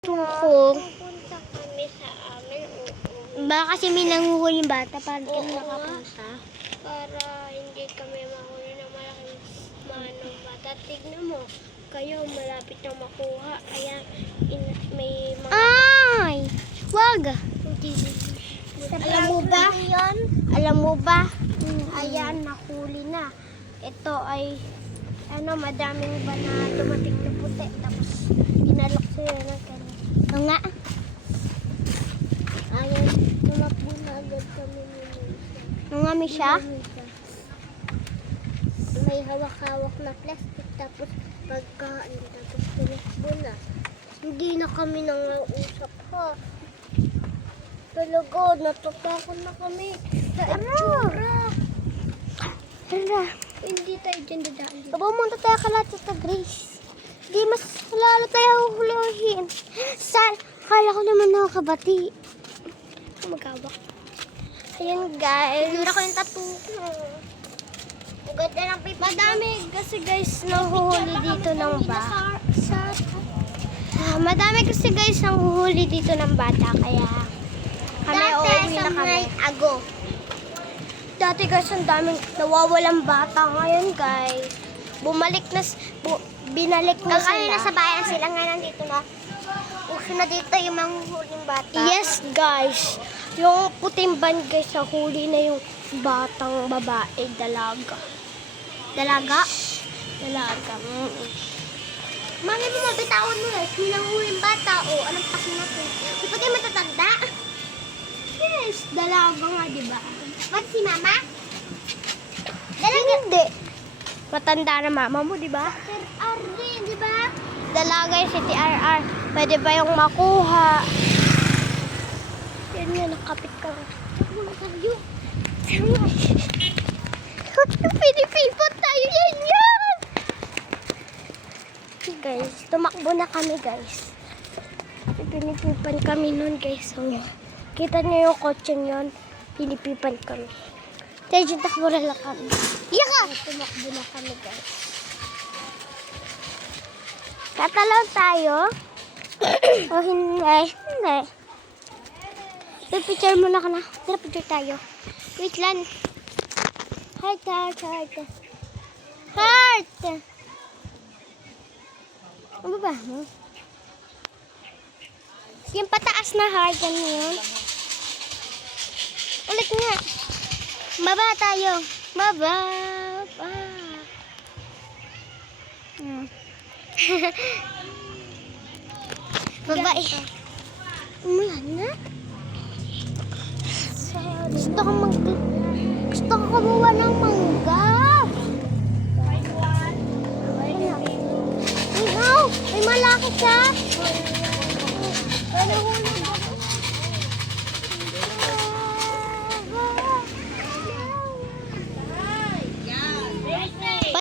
Tuko. Pupunta kami sa amin. Oo. Baka kasi may nanguhuling bata para Oo kami nga. makapunta. Para hindi kami mahuli ng malaking manong bata. Tignan mo, kayo malapit na makuha. Kaya may mga... Ay! Wag! Alam mo ba? Alam mo ba? Ayan, nahuli na. Ito ay madaming ba na dumating na puti. Tapos, inalok sila ng kanya. O nga. Ayan, tumakbo na agad kami ni Luisa. Nangami siya? May hawak-hawak na plastic. Tapos pagkain. Tapos tumakbo na. Hindi na kami nangausap ha. Talaga, natatakot na kami. Sa itsura. Tara. Hindi tayo dyan dadaan. Pumunta tayo kala Tita Grace. Di mas lalo tayo huhuluhin. Kala ko naman nakakabati. Magawak. Ayun guys. Tinura ko yung tattoo ko. Ang ganda ng paper. Madami kasi guys nahuhuli dito ng bata. Madami kasi guys nahuhuli dito ng bata. Kaya kami uuwi na kami. ago. Dati guys ang daming nawawalang bata. Ngayon guys bumalik na binalik na Kanina sila. sa bayan sila nga nandito na. Uso na dito yung mga huling bata. Yes guys. Yung puting van guys huli na yung batang babae dalaga. Dalaga. Dalaga. Mami mo mabitawan mo eh. May nanghuling bata. O, anong paki natin? Di pa kayo matatanda? Yes, dalaga nga diba? Ba't si mama? Hindi. Matanda na mama mo, di ba? Sir Arlene, di ba? Dalaga yung si TRR. Pwede ba yung makuha? Yan nga, nakapit ka. Takbo na tayo. Pinipipot tayo yan yan! Guys, tumakbo na kami guys. Pinipipan kami nun guys. So, kita niyo yung kotseng yun. Pinipipan kami. Tayo dyan takbo na lang kami. Yaka! Tumakbo na kami guys. Tatalaw tayo. O hindi. Hindi. Picture muna ka na. Tara, picture tayo. Wait lang. Heart, heart, heart. Heart! Ano ba? Yung pataas na heart, yan yun. Ulit nga. Baba tayo. Baba. Baba eh. Umulan na. Gusto ko kumuha ng mangga. Ay, no! May malaki siya. Pero